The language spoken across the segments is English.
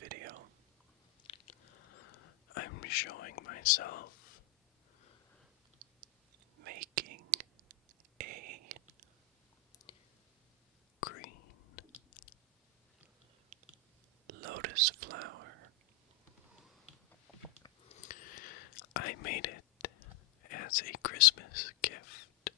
video, I'm showing myself making a green lotus flower. I made it as a Christmas gift.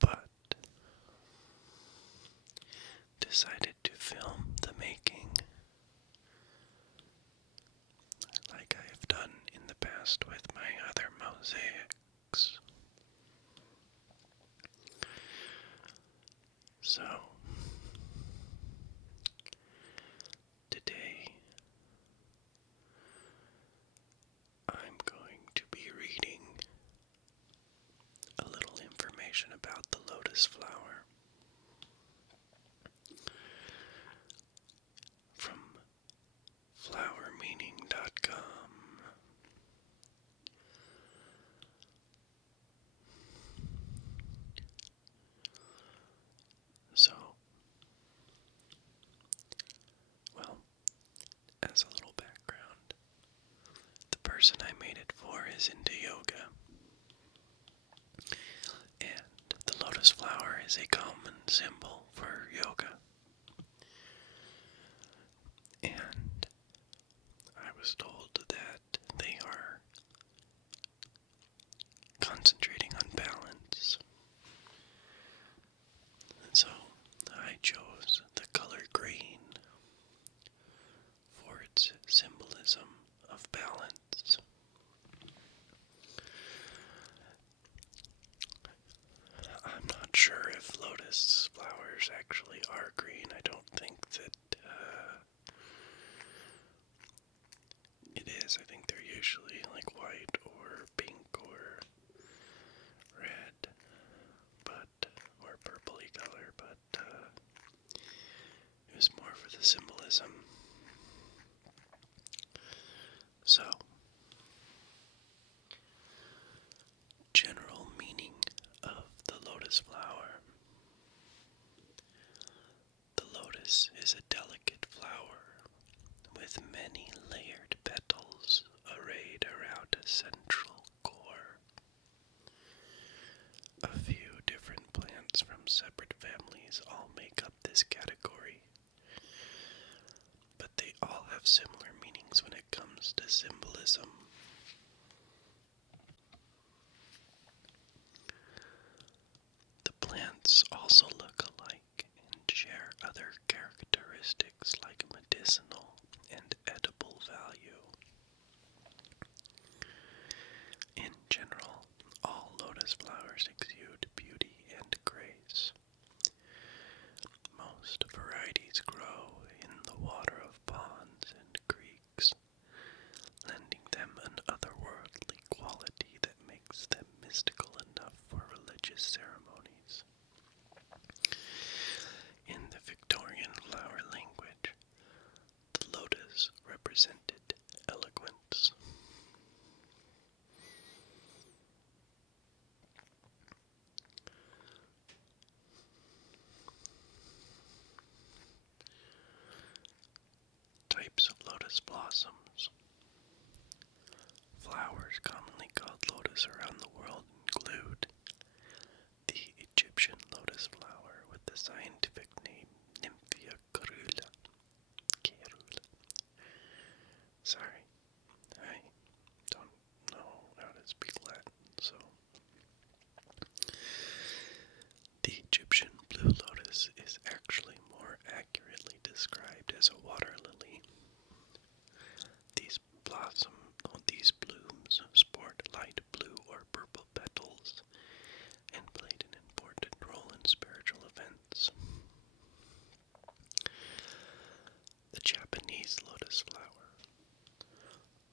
But decided to film the making like I have done in the past with my other mosaics. So, today I'm going to be reading a little information about the lotus flower from flowermeaning.com. So, well, as a little background, the person I made it for is into yoga, and the lotus flower is a common symbol for yoga. And I was told that they are concentrating on balance. And so I chose the color green for its symbolism of balance. I'm not sure if lotus flowers actually are green. I don't think that it is. I think they're usually like white or pink or red, or purpley color, but it was more for the symbolism. So, general meaning of the lotus flower. The lotus is a delicate flower with many layered petals arrayed around a central core. A few different plants from separate families all make up this category, but they all have similar meanings when it comes to symbolism. The plants also look alike and share other characteristics like medicinal and edible value. In general, all lotus flowers exude beauty and grace. Most varieties grow in the water of ponds and creeks, lending them an otherworldly quality that makes them mystical enough for religious ceremonies. In the Victorian flower language, the lotus represented eloquence. Types of lotus blossoms. Flowers commonly called lotus around the world include the Egyptian lotus flower with the scientific name Nymphia caerula. Sorry, I don't know how to speak Latin, so. The Egyptian blue lotus is actually more accurately described as a water lily. These blooms sport light blue or purple petals and played an important role in spiritual events. The Japanese lotus flower,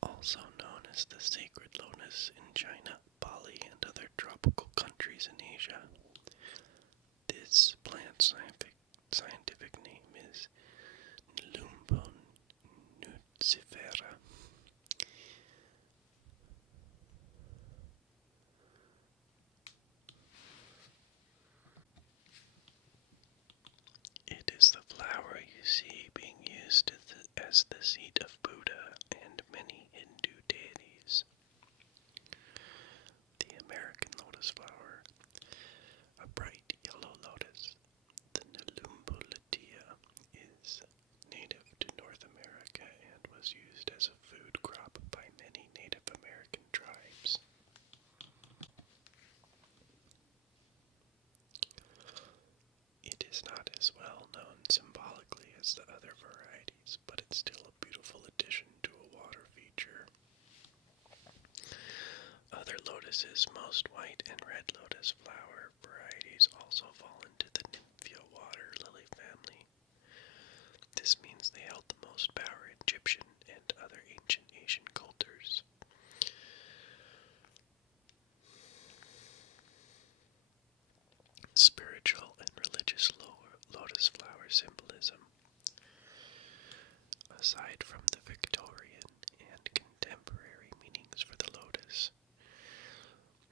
also known as the sacred lotus in China, Bali, and other tropical countries in Asia. This plant's scientific name is Lumbon nucifera. of Buddha and many Hindu deities. The American lotus flower, a bright yellow lotus, the Nelumbulatia, is native to North America and was used as a food crop by many Native American tribes. It is not as well known symbolically as the other varieties, but it's still a beautiful addition to a water feature. Other lotuses, most white and red lotus flower varieties, also fall into the Nymphia water lily family. This means they held the most power in Egyptian and other ancient Asian cultures. Spiritual and religious lotus flower symbolism. Aside from the Victorian and contemporary meanings for the lotus,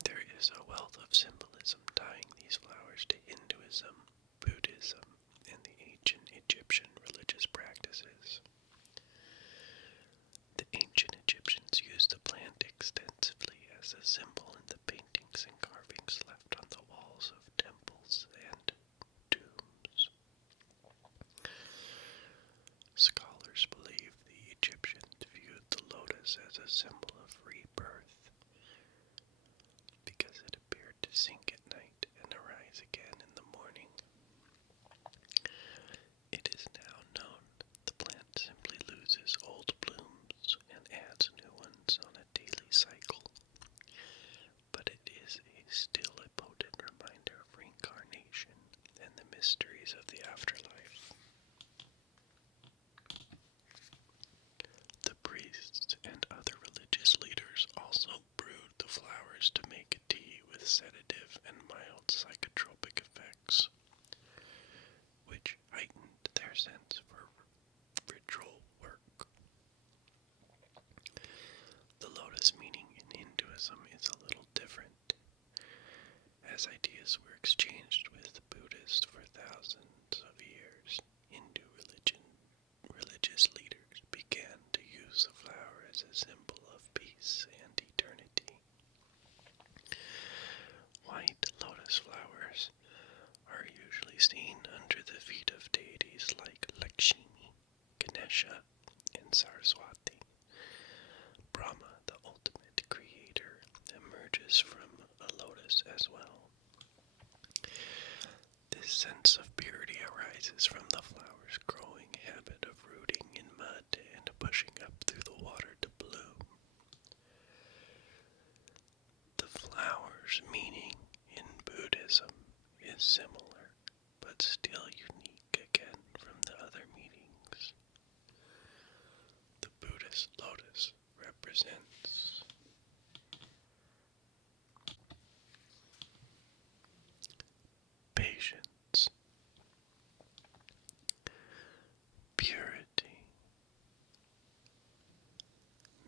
there is a wealth of symbolism tying these flowers to Hinduism, Buddhism, and the ancient Egyptian religious practices. The ancient Egyptians used the plant extensively as a symbol in the paintings and carvings left on the walls of temples and tombs. Scholars believe the Egyptians viewed the lotus as a symbol of rebirth because it appeared to sink at night and arise again in the morning. It is now known the plant simply loses old blooms and adds new ones on a daily cycle, but it is still a potent reminder of reincarnation and the mysteries of the afterlife. The priests and other religious leaders also brewed the flowers to make a tea with sedative and mild psychotropic effects, which heightened their sense for ritual work. The lotus meaning in Hinduism is a little different, as ideas were exchanged with the Buddhists for thousands of years. Hindu religious leaders began to use the flower as a symbol of peace and eternity. White lotus flowers are usually seen under the feet of deities like Lakshmi, Ganesha, and Saraswati. Brahma, the ultimate creator, emerges from a lotus as well. This sense of purity arises from the flower's growing habit of rooting in mud and pushing up through the water to bloom. The flower's meaning in Buddhism is similar, but still unique again from the other meanings. The Buddhist lotus represents patience, purity,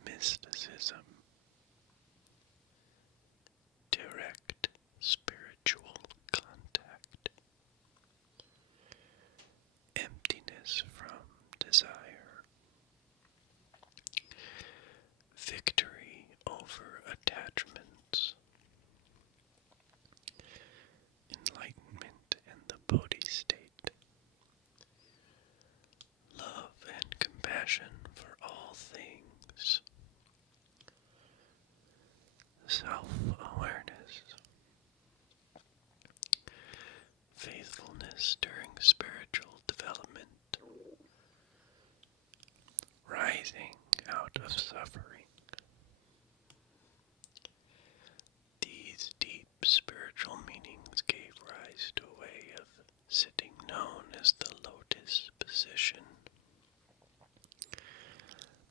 mysticism, direct spiritual contact, emptiness from desire, victory over attachments, enlightenment and the Bodhi state, love and compassion for all things, self-awareness, faithfulness during spiritual development, rising out of suffering. These deep spiritual meanings gave rise to a way of sitting known as the lotus position.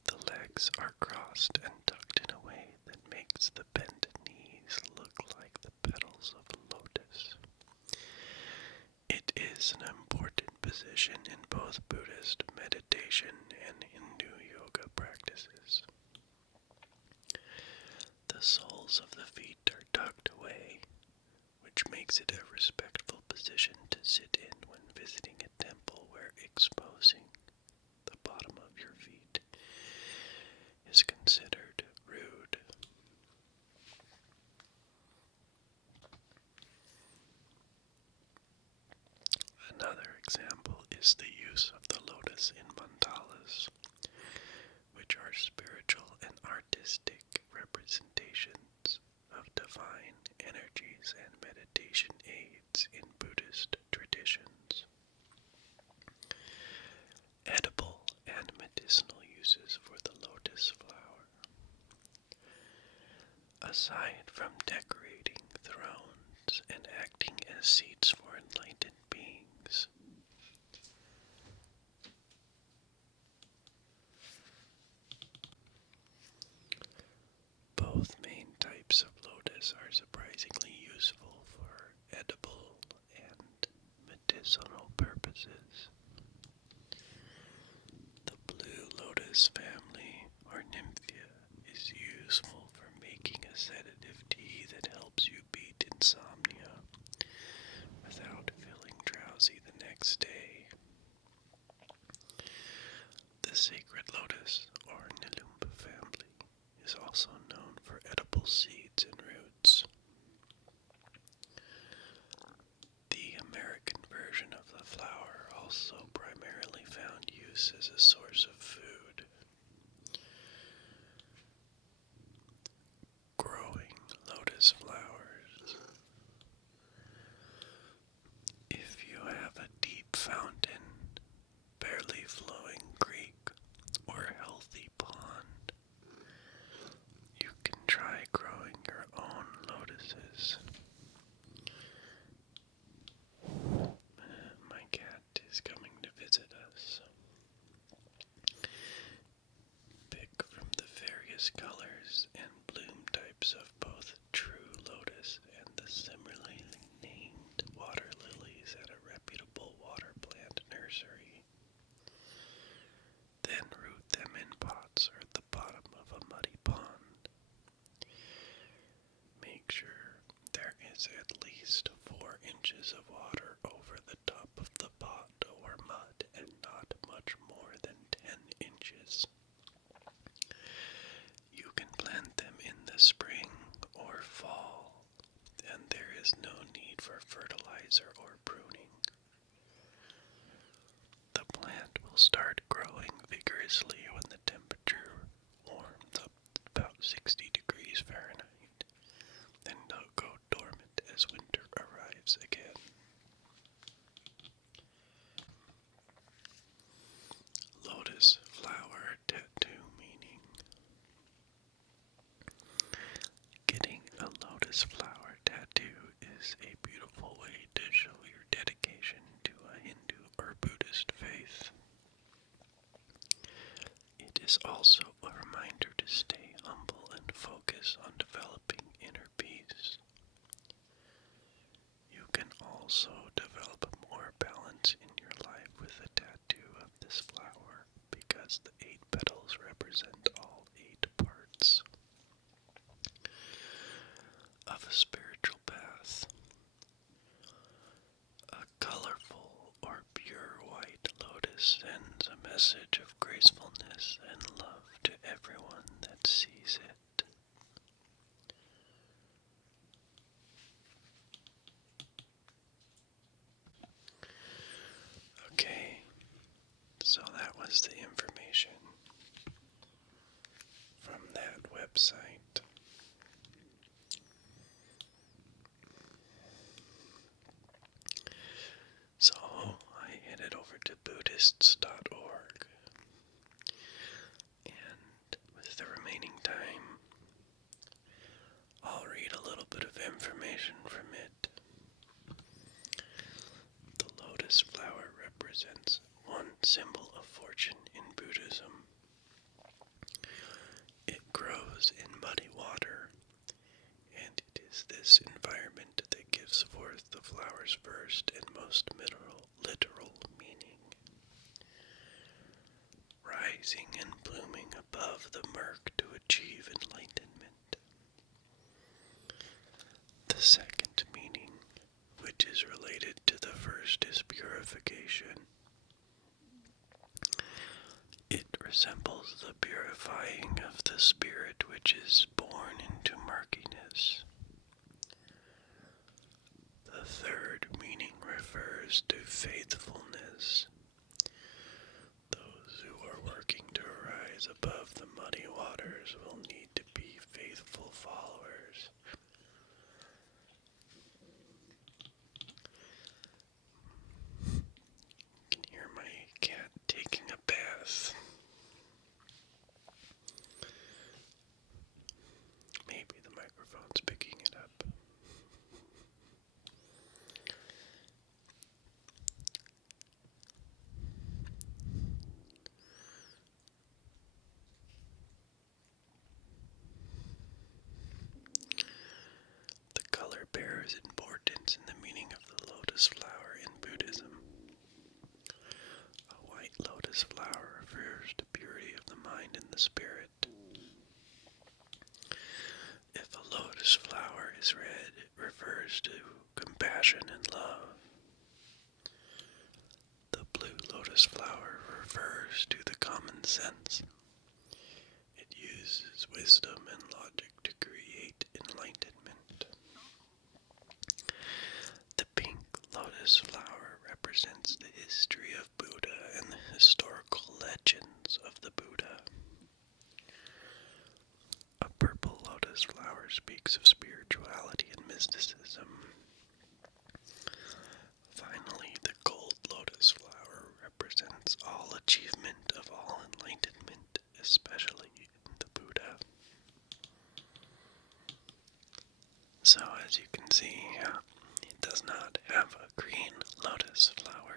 The legs are crossed and tucked in a way that makes the bent knees look like the petals of a lotus. It is an important position in both Buddhist meditation and Hindu yoga practices. The soles of the feet are tucked away, which makes it a respectful position to sit in when visiting a temple where exposing the bottom of your feet is the use of the lotus in mandalas, which are spiritual and artistic representations of divine energies and meditation aids in Buddhist traditions. Edible and medicinal uses for the lotus flower. Aside from decorating thrones and acting as seats for enlightened beings, both main types of lotus are surprisingly useful for edible and medicinal purposes. The blue lotus family, or nymphia, is useful for making a sedative tea that helps you beat insomnia without feeling drowsy the next day. The sacred lotus, or Nilumba family, is also known for edible seeds and roots. The American version of the flower also primarily found use as a source of food. Growing lotus flowers. If you have a deep fountain, barely flowing creek, or healthy pond, you can try growing your own lotuses. My cat is coming to visit us. Pick from the various colors and bloom types of both true lotus and the similarly named water lilies at a reputable water plant nursery. Then root them in pots or at the bottom of a muddy pond. Make sure there is at least 4 inches of water over the top of the pot or mud and not much more than 10 inches. You can plant them in the spring or fall, and there is no need for fertilizer or pruning. The plant will start growing vigorously when the temperature warms up about 60 degrees Fahrenheit, then they'll go dormant as winter arrives again. Lotus flower tattoo meaning. Getting a lotus flower tattoo is a beautiful way to show your dedication to a Hindu or Buddhist faith. It is also a reminder to stay humble and focus on developing inner peace. You can also develop more balance in your life with a tattoo of this flower because the 8 petals represent all 8 parts of a spiritual path. A colorful or pure white lotus sends a message of gracefulness and love to everyone that sees it. Okay, so that was the information from that website. So I headed over to Buddhists.org, and with the remaining time, I'll read a little bit of information from it. The lotus flower represents one symbol of fortune in Buddhism. It grows in muddy water, and it is this environment that gives forth the flower's first and most literal meaning. Rising and blooming above the murk to achieve enlightenment. The second meaning, which is related to the first, is purification. It resembles the purifying of the spirit which is born into murkiness. The third meaning refers to faithfulness, rise above the muddy waters will need to be faithful followers. You can hear my cat taking a bath. Maybe the microphone's picking it up. The color bears importance in the meaning of the lotus flower in Buddhism. A white lotus flower refers to purity of the mind and the spirit. If a lotus flower is red, it refers to compassion and love. The blue lotus flower refers to the common sense. It uses wisdom and logic to create enlightenment. The pink lotus flower represents the history of Buddha and the historical legends of the Buddha. A purple lotus flower speaks of spirituality and mysticism. Finally, the gold lotus flower represents all achievement of all enlightenment, especially in the Buddha. So as you can see, it does not have a green lotus flower.